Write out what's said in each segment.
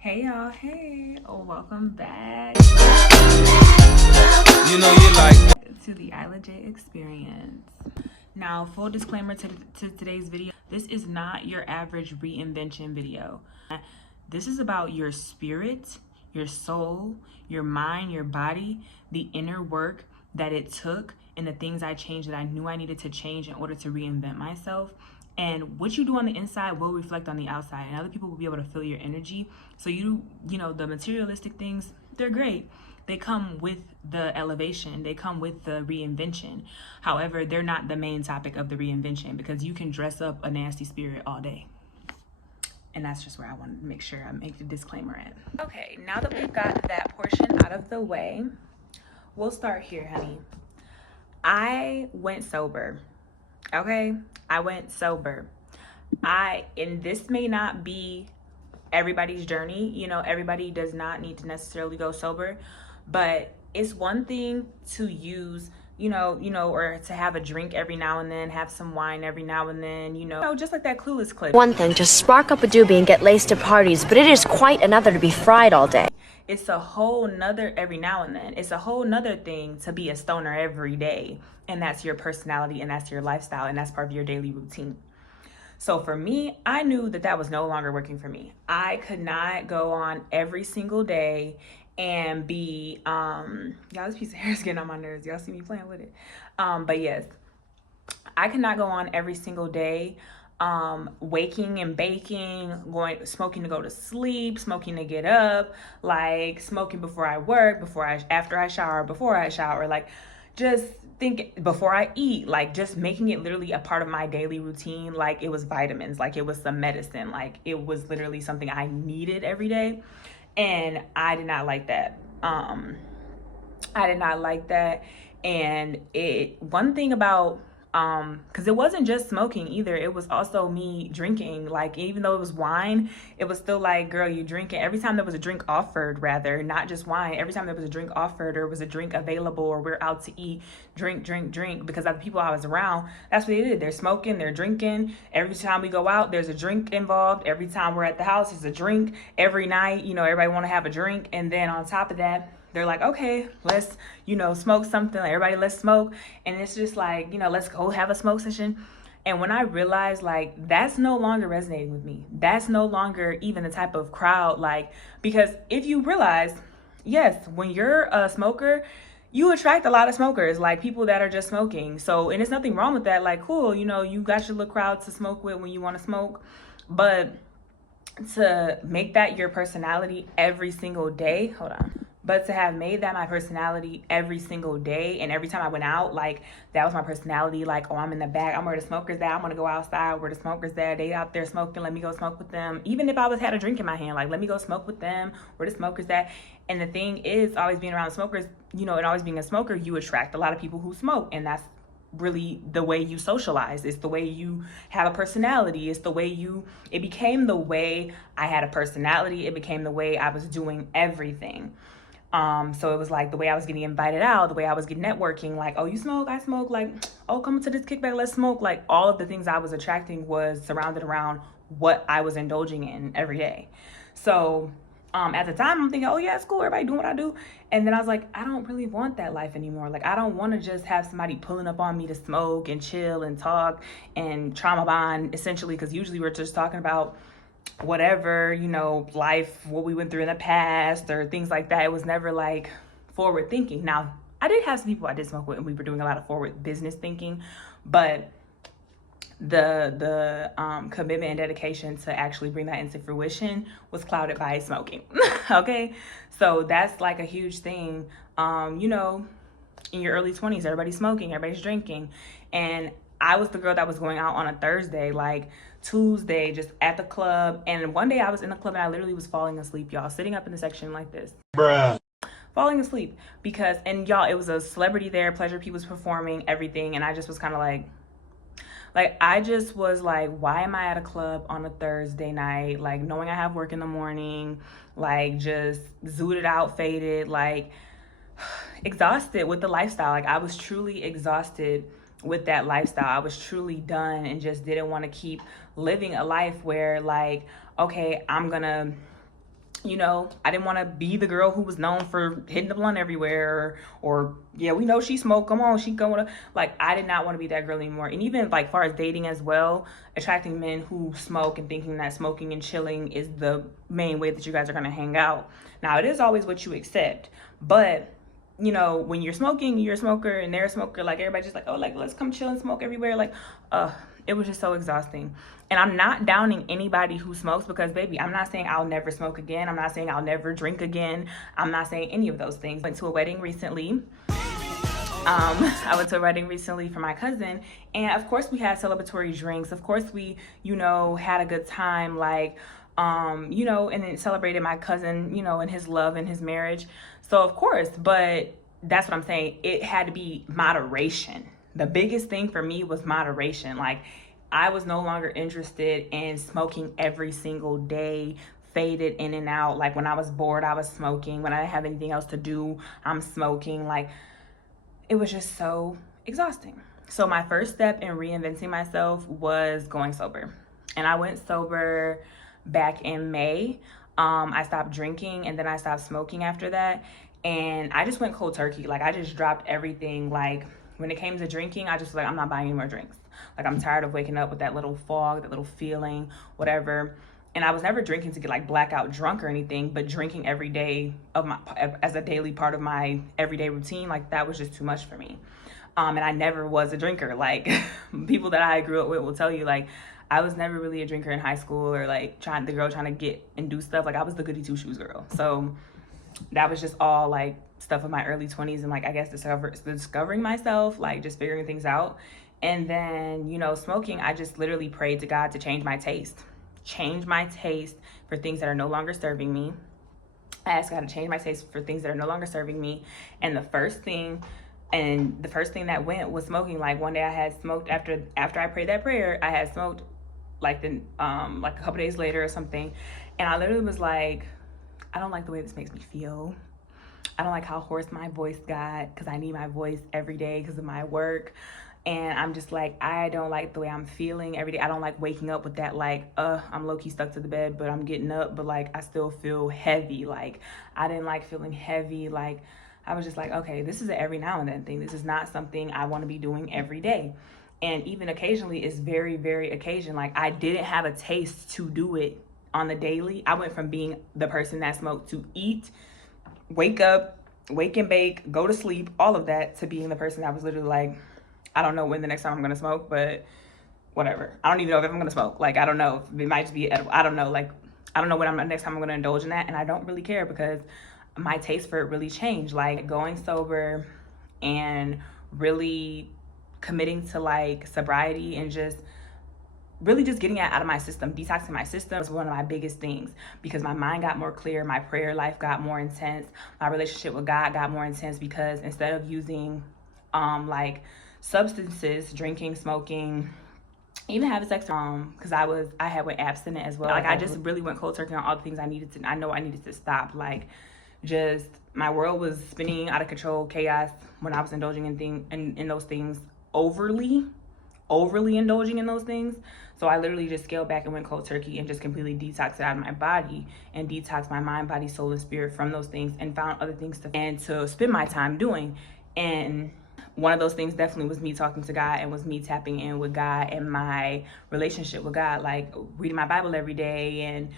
Hey y'all, hey, welcome back You know you like to the Isla J experience. Now, full disclaimer to today's video, this is not your average reinvention video. This is about your spirit, your soul, your mind, your body, the inner work that it took, and the things I changed that I knew I needed to change in order to reinvent myself. And what you do on the inside will reflect on the outside, and other people will be able to feel your energy. So the materialistic things, they're great. They come with the elevation, they come with the reinvention. However, they're not the main topic of the reinvention, because you can dress up a nasty spirit all day. And that's just where I want to make sure I make the disclaimer at. Okay, now that we've got that portion out of the way, we'll start here, honey. I went sober. Okay, I went sober. And this may not be everybody's journey. Everybody does not need to necessarily go sober, but it's one thing to use, or to have a drink every now and then, have some wine every now and then, just like that Clueless clip. One thing to spark up a doobie and get laced at parties, but it is quite another to be fried all day. It's a whole nother every now and then. It's a whole nother thing to be a stoner every day. And that's your personality, and that's your lifestyle, and that's part of your daily routine. So for me, I knew that was no longer working for me. I could not go on every single day and be, y'all, this piece of hair is getting on my nerves. Y'all see me playing with it. But yes, I could not go on every single day waking and baking, smoking to go to sleep, smoking to get up, like smoking before I work, after I shower, like just think before I eat, like just making it literally a part of my daily routine, like it was vitamins, like it was some medicine, like it was literally something I needed every day. And I did not like that. And one thing about because it wasn't just smoking either, it was also me drinking. Like, even though it was wine, it was still like, girl, you drinking. Every time there was a drink offered, rather, not just wine, every time there was a drink offered or was a drink available or we're out to eat, drink, because of the people I was around, that's what they did. They're smoking, they're drinking. Every time we go out, there's a drink involved. Every time we're at the house, there's a drink. Every night, everybody want to have a drink. And then on top of that, they're like, okay, let's, smoke something. Like, everybody, let's smoke. And it's just like, let's go have a smoke session. And when I realized, like, that's no longer resonating with me. That's no longer even the type of crowd, like, because if you realize, yes, when you're a smoker, you attract a lot of smokers, like people that are just smoking. So, and there's nothing wrong with that. Like, cool, you got your little crowd to smoke with when you want to smoke. But to make that your personality every single day, but to have made that my personality every single day, and every time I went out, like, that was my personality. Like, oh, I'm in the back, I'm where the smokers at, I'm gonna go outside where the smokers at, they out there smoking, let me go smoke with them. Even if I had a drink in my hand, like, let me go smoke with them, where the smokers at. And the thing is, always being around the smokers, and always being a smoker, you attract a lot of people who smoke. And that's really the way you socialize. It's the way you have a personality. It's the way it became the way I had a personality. It became the way I was doing everything. So it was like the way I was getting invited out, the way I was getting networking, like, oh, you smoke, I smoke, like, oh, come to this kickback, let's smoke. Like, all of the things I was attracting was surrounded around what I was indulging in every day. So at the time, I'm thinking, oh yeah, it's cool, everybody doing what I do. And then I was like, I don't really want that life anymore. Like, I don't want to just have somebody pulling up on me to smoke and chill and talk and trauma bond, essentially, because usually we're just talking about whatever, life, what we went through in the past or things like that. It was never like forward thinking. Now, I did have some people I did smoke with, and we were doing a lot of forward business thinking, but the commitment and dedication to actually bring that into fruition was clouded by smoking. Okay, so that's like a huge thing. In your early 20s, everybody's smoking, everybody's drinking, and I was the girl that was going out on a Thursday, like Tuesday, just at the club. And one day I was in the club and I literally was falling asleep, y'all, sitting up in the section like this. Bruh. Falling asleep because, and y'all, it was a celebrity there, Pleasure P was performing, everything. And I just was kind of like, I just was like, why am I at a club on a Thursday night? Like, knowing I have work in the morning, like, just zooted out, faded, like, exhausted with the lifestyle. Like, I was truly exhausted with that lifestyle. I was truly done and just didn't want to keep living a life where, like, okay, I'm gonna I didn't want to be the girl who was known for hitting the blunt everywhere, or yeah, we know she smoked. Come on, she going to like. I did not want to be that girl anymore. And even like far as dating as well, attracting men who smoke and thinking that smoking and chilling is the main way that you guys are gonna hang out. Now it is always what you accept, but when you're smoking, you're a smoker and they're a smoker, like everybody's just like, oh, like let's come chill and smoke everywhere. Like, it was just so exhausting. And I'm not downing anybody who smokes, because baby, I'm not saying I'll never smoke again. I'm not saying I'll never drink again. I'm not saying any of those things. I went to a wedding recently. I went to a wedding recently for my cousin, and of course we had celebratory drinks. Of course we, had a good time, like, and then celebrated my cousin, and his love and his marriage. So of course, but that's what I'm saying. It had to be moderation. The biggest thing for me was moderation. Like, I was no longer interested in smoking every single day, faded in and out. Like, when I was bored, I was smoking. When I didn't have anything else to do, I'm smoking. Like, it was just so exhausting. So my first step in reinventing myself was going sober. And I went sober back in May. I stopped drinking and then I stopped smoking after that. And I just went cold turkey. Like, I just dropped everything. Like, when it came to drinking, I just was like, I'm not buying any more drinks. Like, I'm tired of waking up with that little fog, that little feeling, whatever. And I was never drinking to get like blackout drunk or anything, but drinking every day as a daily part of my everyday routine, like that was just too much for me. And I never was a drinker. Like, people that I grew up with will tell you, like, I was never really a drinker in high school, or like trying to get and do stuff. Like, I was the goody two shoes girl. So that was just all like stuff in my early 20s, and like, I guess discovering myself, like just figuring things out. And then, smoking, I just literally prayed to God to change my taste for things that are no longer serving me. I asked God to change my taste for things that are no longer serving me. And the first thing that went was smoking. Like, one day I had smoked after I prayed that prayer. I had smoked like a couple days later or something. And I literally was like, I don't like the way this makes me feel. I don't like how hoarse my voice got, because I need my voice every day because of my work. And I'm just like, I don't like the way I'm feeling every day. I don't like waking up with that, like, I'm low-key stuck to the bed, but I'm getting up, but like, I still feel heavy. Like, I didn't like feeling heavy. Like, I was just like, okay, this is an every now and then thing. This is not something I want to be doing every day. And even occasionally, it's very, very occasion. Like, I didn't have a taste to do it on the daily. I went from being the person that smoked to eat, wake up, wake and bake, go to sleep, all of that, to being the person that was literally like, I don't know when the next time I'm going to smoke, but whatever. I don't even know if I'm going to smoke. Like, I don't know. It might just be edible. I don't know. Like, I don't know when next time I'm going to indulge in that. And I don't really care, because my taste for it really changed. Like, going sober and really committing to like sobriety and just really just getting it out of my system, detoxing my system, was one of my biggest things, because my mind got more clear, my prayer life got more intense, my relationship with God got more intense, because instead of using like substances, drinking, smoking, even having sex, because I had went abstinent as well. Like, I just really went cold turkey on all the things I needed to stop. Like, just my world was spinning out of control, chaos, when I was indulging in those things, overly indulging in those things. So I literally just scaled back and went cold turkey and just completely detoxed it out of my body, and detoxed my mind, body, soul, and spirit from those things, and found other things to spend my time doing. And one of those things definitely was me talking to God, and was me tapping in with God and my relationship with God, like reading my Bible every day, and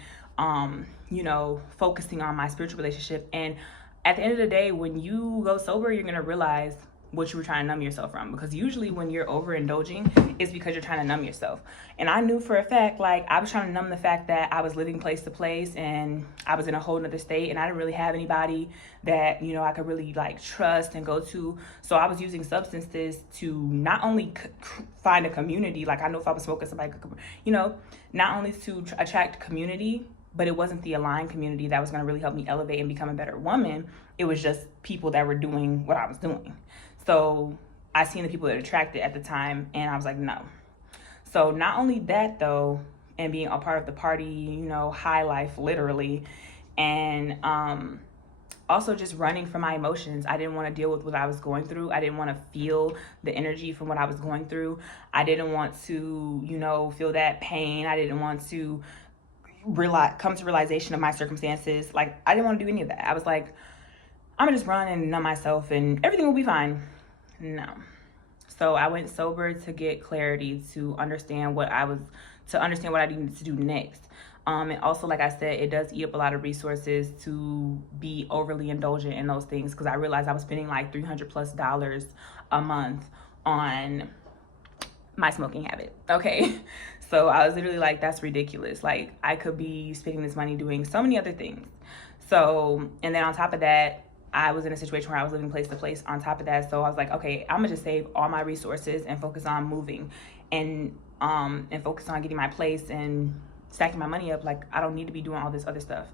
focusing on my spiritual relationship. And at the end of the day, when you go sober, you're gonna realize what you were trying to numb yourself from, because usually when you're overindulging, it's because you're trying to numb yourself. And I knew for a fact, like, I was trying to numb the fact that I was living place to place, and I was in a whole nother state, and I didn't really have anybody that I could really like trust and go to. So I was using substances to not only find a community, like, I know if I was smoking, somebody could, not only to attract community, but it wasn't the aligned community that was going to really help me elevate and become a better woman. It was just people that were doing what I was doing. So I seen the people that attracted at the time, and I was like, no. So not only that though, and being a part of the party, high life, literally, and also just running from my emotions. I didn't want to deal with what I was going through. I didn't want to feel the energy from what I was going through. I didn't want to, feel that pain. I didn't want to, come to realization of my circumstances, like I didn't want to do any of that. I was like, I'm gonna just run and numb myself and everything will be fine. No. So I went sober to get clarity, to understand what I needed to do next. And also, like I said, it does eat up a lot of resources to be overly indulgent in those things, because I realized I was spending like $300+ a month on my smoking habit. Okay. So I was literally like, that's ridiculous. Like, I could be spending this money doing so many other things. So, and then on top of that, I was in a situation where I was living place to place on top of that. So I was like, okay, I'm gonna just save all my resources and focus on moving and focus on getting my place and stacking my money up. Like, I don't need to be doing all this other stuff.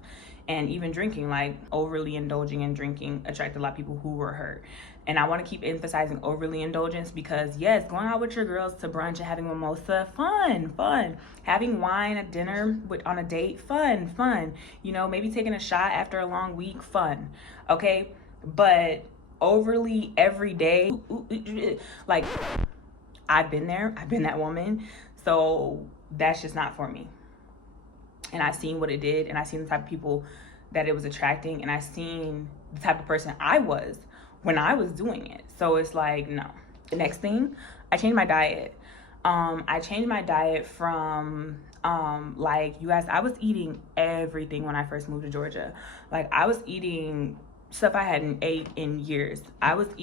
And even drinking, like overly indulging in drinking attracted a lot of people who were hurt. And I want to keep emphasizing overly indulgence, because yes, going out with your girls to brunch and having mimosa, fun. Having wine at dinner on a date, fun. You know, maybe taking a shot after a long week, fun. Okay, but overly every day, like, I've been there. I've been that woman. So that's just not for me. And I've seen what it did, and I've seen the type of people that it was attracting, and I've seen the type of person I was when I was doing it. So it's like, no. The next thing, I changed my diet. I changed my diet from like, you guys, I was eating everything when I first moved to Georgia. Like, I was eating stuff I hadn't ate in years. I was not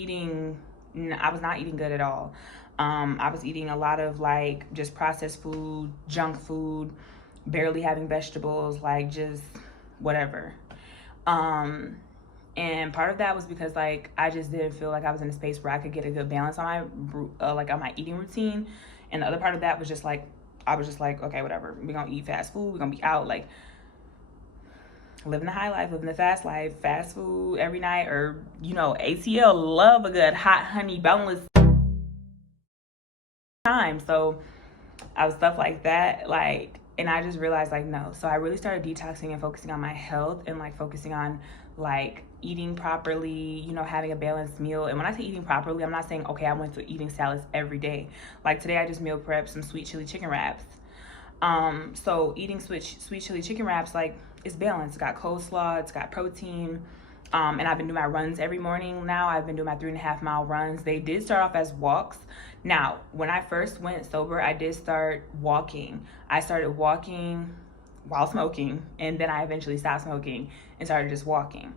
eating good at all. I was eating a lot of like just processed food, junk food, barely having vegetables, like just whatever. And part of that was because like I just didn't feel like I was in a space where I could get a good balance on my eating routine. And the other part of that was just like, I was just like, okay, whatever, we're gonna eat fast food, we're gonna be out, like living the high life, living the fast life, fast food every night. Or, you know, ATL love a good hot honey boneless time. So I was stuff like that, like, and I just realized like, no. So I really started detoxing and focusing on my health, and like focusing on like eating properly, you know, having a balanced meal. And when I say eating properly, I'm not saying, okay, I went to eating salads every day. Like today I just meal prepped some sweet chili chicken wraps. So eating sweet chili chicken wraps, like, it's balanced. It's got coleslaw, it's got protein. And I've been doing my runs every morning now. I've been doing my 3.5 mile runs. They did start off as walks. Now, when I first went sober, I did start walking. I started walking while smoking, and then I eventually stopped smoking and started just walking.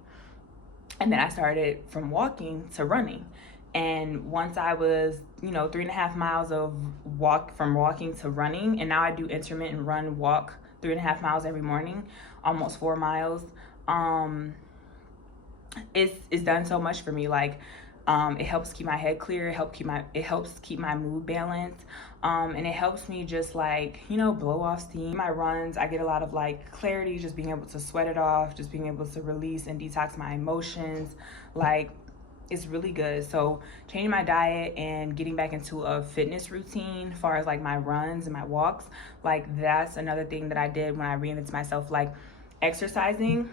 And then I started from walking to running. And once I was, you know, 3.5 miles of from walking to running, and now I do intermittent walk 3.5 miles every morning, almost 4 miles. It's done so much for me. Like, it helps keep my head clear. It helps keep my mood balanced. And it helps me just like, you know, blow off steam. My runs, I get a lot of like clarity, just being able to sweat it off, just being able to release and detox my emotions. Like, it's really good. So changing my diet and getting back into a fitness routine as far as like my runs and my walks, like that's another thing that I did when I reinvented myself. Like exercising,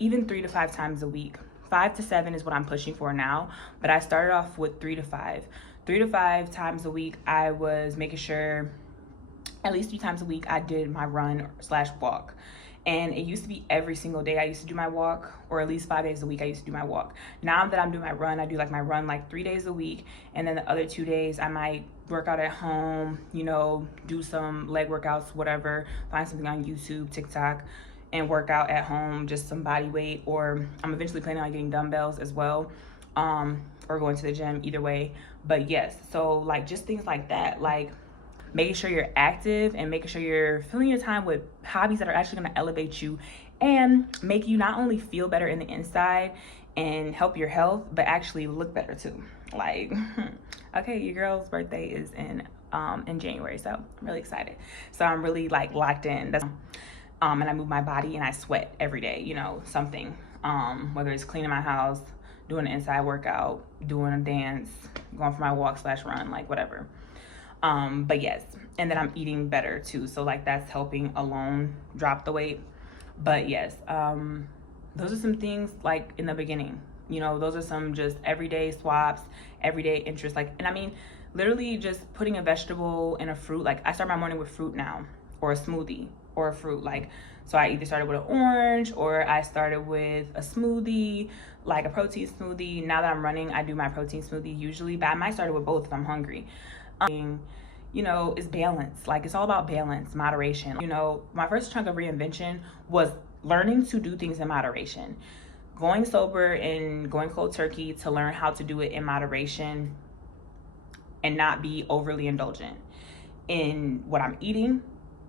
even 3 to 5 times a week. 5 to 7 is what I'm pushing for now, but I started off with 3 to 5. 3 to 5 times a week, I was making sure at least 3 times a week I did my run/walk. And it used to be every single day I used to do my walk, or at least 5 days a week I used to do my walk. Now that I'm doing my run, I do like my run like 3 days a week, and then the other 2 days I might work out at home, you know, do some leg workouts, whatever, find something on YouTube, TikTok, and work out at home, just some body weight. Or I'm eventually planning on getting dumbbells as well, or going to the gym, either way. But yes, so like just things like that, like making sure you're active and making sure you're filling your time with hobbies that are actually going to elevate you and make you not only feel better in the inside and help your health, but actually look better too. Like, okay, your girl's birthday is in January, so I'm really excited. So I'm really like locked in. And I move my body and I sweat every day, you know, something, whether it's cleaning my house, doing an inside workout, doing a dance, going for my walk/run, like whatever. But yes, and then I'm eating better too. So like that's helping alone drop the weight. But yes, those are some things like in the beginning, you know, those are some just everyday swaps, everyday interests. Like, and I mean, literally just putting a vegetable and a fruit. Like I start my morning with fruit now, or a smoothie. or a fruit. Like, so I either started with an orange or I started with a smoothie, like a protein smoothie. Now that I'm running, I do my protein smoothie usually, but I might start with both if I'm hungry. You know, it's balance. Like, it's all about balance, moderation. You know, my first chunk of reinvention was learning to do things in moderation. Going sober and going cold turkey to learn how to do it in moderation and not be overly indulgent in what I'm eating,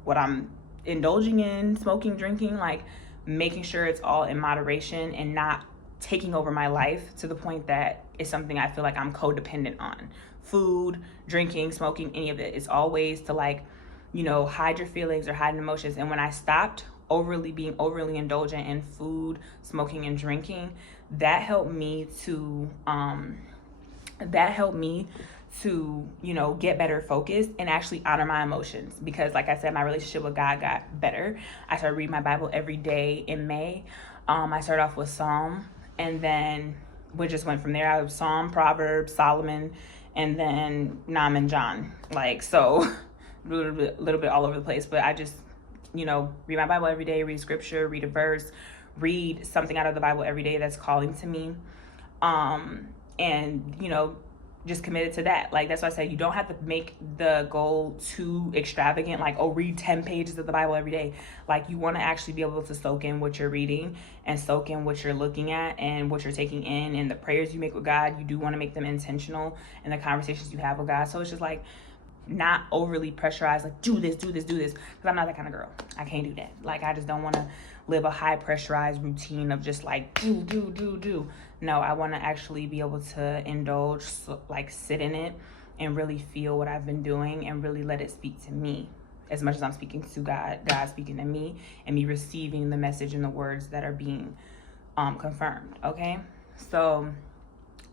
what I'm indulging in, smoking, drinking, like making sure it's all in moderation and not taking over my life to the point that it's something I feel like I'm codependent on. Food, drinking, smoking, any of it. It's always to, like, you know, hide your feelings or hide emotions. And when I stopped being overly indulgent in food, smoking, and drinking, that helped me to you know, get better focused and actually honor my emotions. Because like I said, my relationship with God got better. I started reading my Bible every day in May. I started off with Psalm, and then we just went from there. I was Psalm, Proverbs, Solomon, and then Nam and John. Like, so a little bit all over the place, but I just, you know, read my Bible every day, read scripture, read a verse, read something out of the Bible every day that's calling to me. And, you know, just committed to that. Like, that's why I say you don't have to make the goal too extravagant, like, oh, read 10 pages of the Bible every day. Like, you want to actually be able to soak in what you're reading and soak in what you're looking at and what you're taking in, and the prayers you make with God, you do want to make them intentional, and the conversations you have with God. So it's just like not overly pressurized, like do this, because I'm not that kind of girl. I can't do that. Like, I just don't want to live a high pressurized routine of just like do. No, I want to actually be able to indulge, like sit in it and really feel what I've been doing and really let it speak to me as much as I'm speaking to God, God speaking to me, and me receiving the message and the words that are being confirmed. Okay, so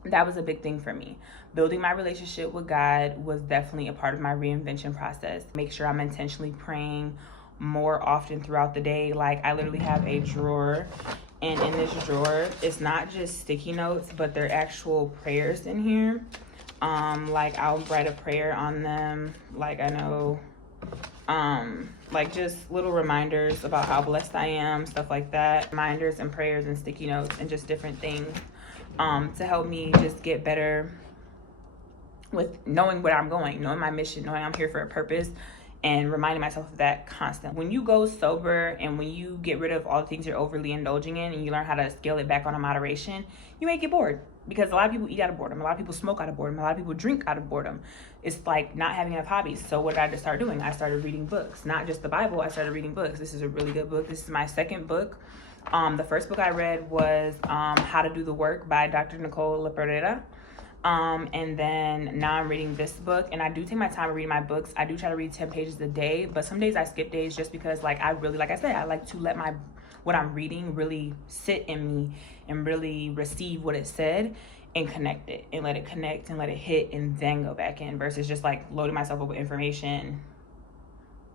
that was a big thing for me. Building my relationship with God was definitely a part of my reinvention process. Make sure I'm intentionally praying more often throughout the day. Like, I literally have a drawer, and in this drawer, it's not just sticky notes, but they're actual prayers in here. Like, I'll write a prayer on them. Like, I know, like just little reminders about how blessed I am, stuff like that. Reminders and prayers and sticky notes and just different things to help me just get better with knowing where I'm going, knowing my mission, knowing I'm here for a purpose, and reminding myself of that constant. When you go sober and when you get rid of all the things you're overly indulging in and you learn how to scale it back on a moderation, you may get bored, because a lot of people eat out of boredom. A lot of people smoke out of boredom. A lot of people drink out of boredom. It's like not having enough hobbies. So what did I just start doing? I started reading books, not just the Bible. I started reading books. This is a really good book. This is my second book. The first book I read was How to Do the Work by Dr. Nicole LaPerera. And then now I'm reading this book, and I do take my time reading my books. I do try to read 10 pages a day, but some days I skip days just because, like, I really, like I said, I like to let what I'm reading really sit in me and really receive what it said and connect it and let it connect and let it hit and then go back in, versus just like loading myself up with information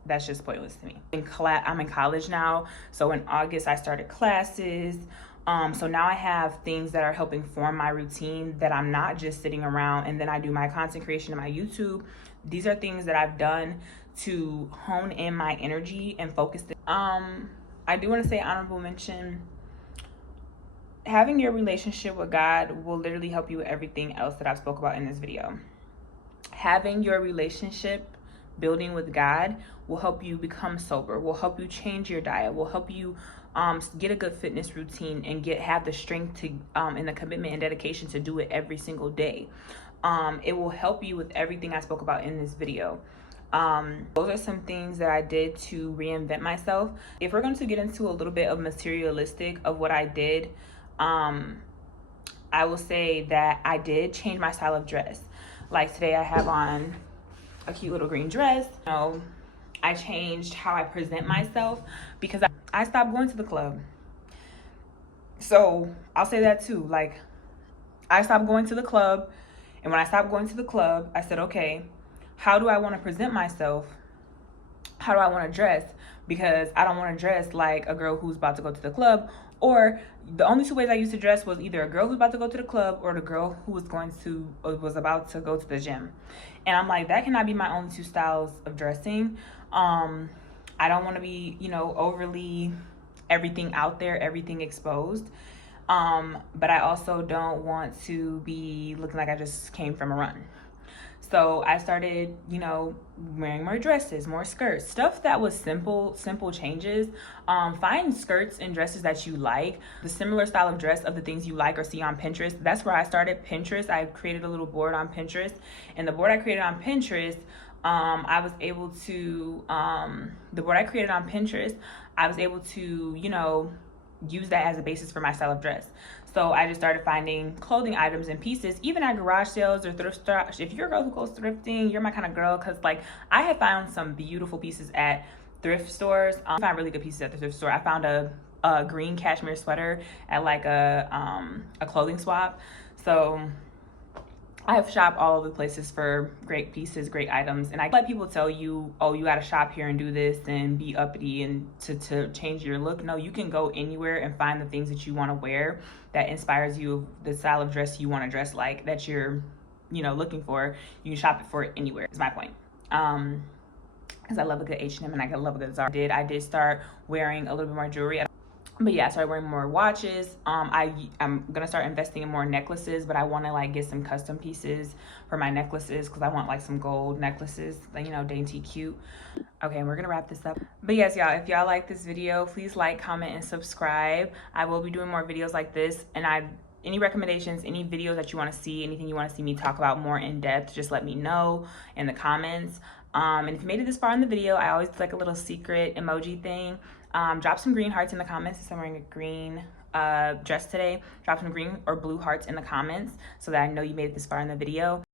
that's just pointless to me. I'm in college now, so in August I started classes. So now I have things that are helping form my routine, that I'm not just sitting around, and then I do my content creation and my YouTube. These are things that I've done to hone in my energy and focus. I do want to say honorable mention. Having your relationship with God will literally help you with everything else that I've spoke about in this video. Having your relationship building with God will help you become sober, will help you change your diet, will help you get a good fitness routine and have the strength to and the commitment and dedication to do it every single day. It will help you with everything I spoke about in this video. Those are some things that I did to reinvent myself. If we're going to get into a little bit of materialistic of what I did, I will say that I did change my style of dress. Like today I have on a cute little green dress. You know, I changed how I present myself because I stopped going to the club. So I'll say that too. Like, I stopped going to the club, and when I stopped going to the club, I said, okay, how do I want to present myself? How do I want to dress? Because I don't want to dress like a girl who's about to go to the club, or the only two ways I used to dress was either a girl who's about to go to the club or the girl who was about to go to the gym. And I'm like, that cannot be my only two styles of dressing. I don't want to be, you know, overly everything out there, everything exposed. But I also don't want to be looking like I just came from a run. So I started, you know, wearing more dresses, more skirts, stuff that was simple changes. Find skirts and dresses that you like, the similar style of dress of the things you like or see on Pinterest. That's where I started. Pinterest. I created a little board on Pinterest, and the board I created on Pinterest, I was able to, the board I created on Pinterest, I was able to, you know, use that as a basis for my style of dress. So I just started finding clothing items and pieces, even at garage sales or thrift stores. If you're a girl who goes thrifting, you're my kind of girl, because like I have found some beautiful pieces at thrift stores. I found really good pieces at the thrift store. I found a green cashmere sweater at like a clothing swap. So I have shopped all over the places for great pieces, great items, and I let people tell you, oh, you gotta shop here and do this and be uppity and to change your look. No, you can go anywhere and find the things that you wanna wear that inspires you, the style of dress you wanna dress like, that you're, you know, looking for. You can shop it for anywhere, is my point. Because I love a good H&M and I love a good Zara. I did start wearing a little bit more jewelry. But yeah, I started wearing more watches. I'm gonna start investing in more necklaces, but I want to like get some custom pieces for my necklaces because I want like some gold necklaces, like, you know, dainty, cute. Okay, and we're gonna wrap this up. But yes, y'all, if y'all like this video, please like, comment, and subscribe. I will be doing more videos like this, and any recommendations, any videos that you want to see, anything you want to see me talk about more in depth, just let me know in the comments. And if you made it this far in the video, I always do like a little secret emoji thing. Drop some green hearts in the comments since I'm wearing a green dress today. Drop some green or blue hearts in the comments so that I know you made it this far in the video.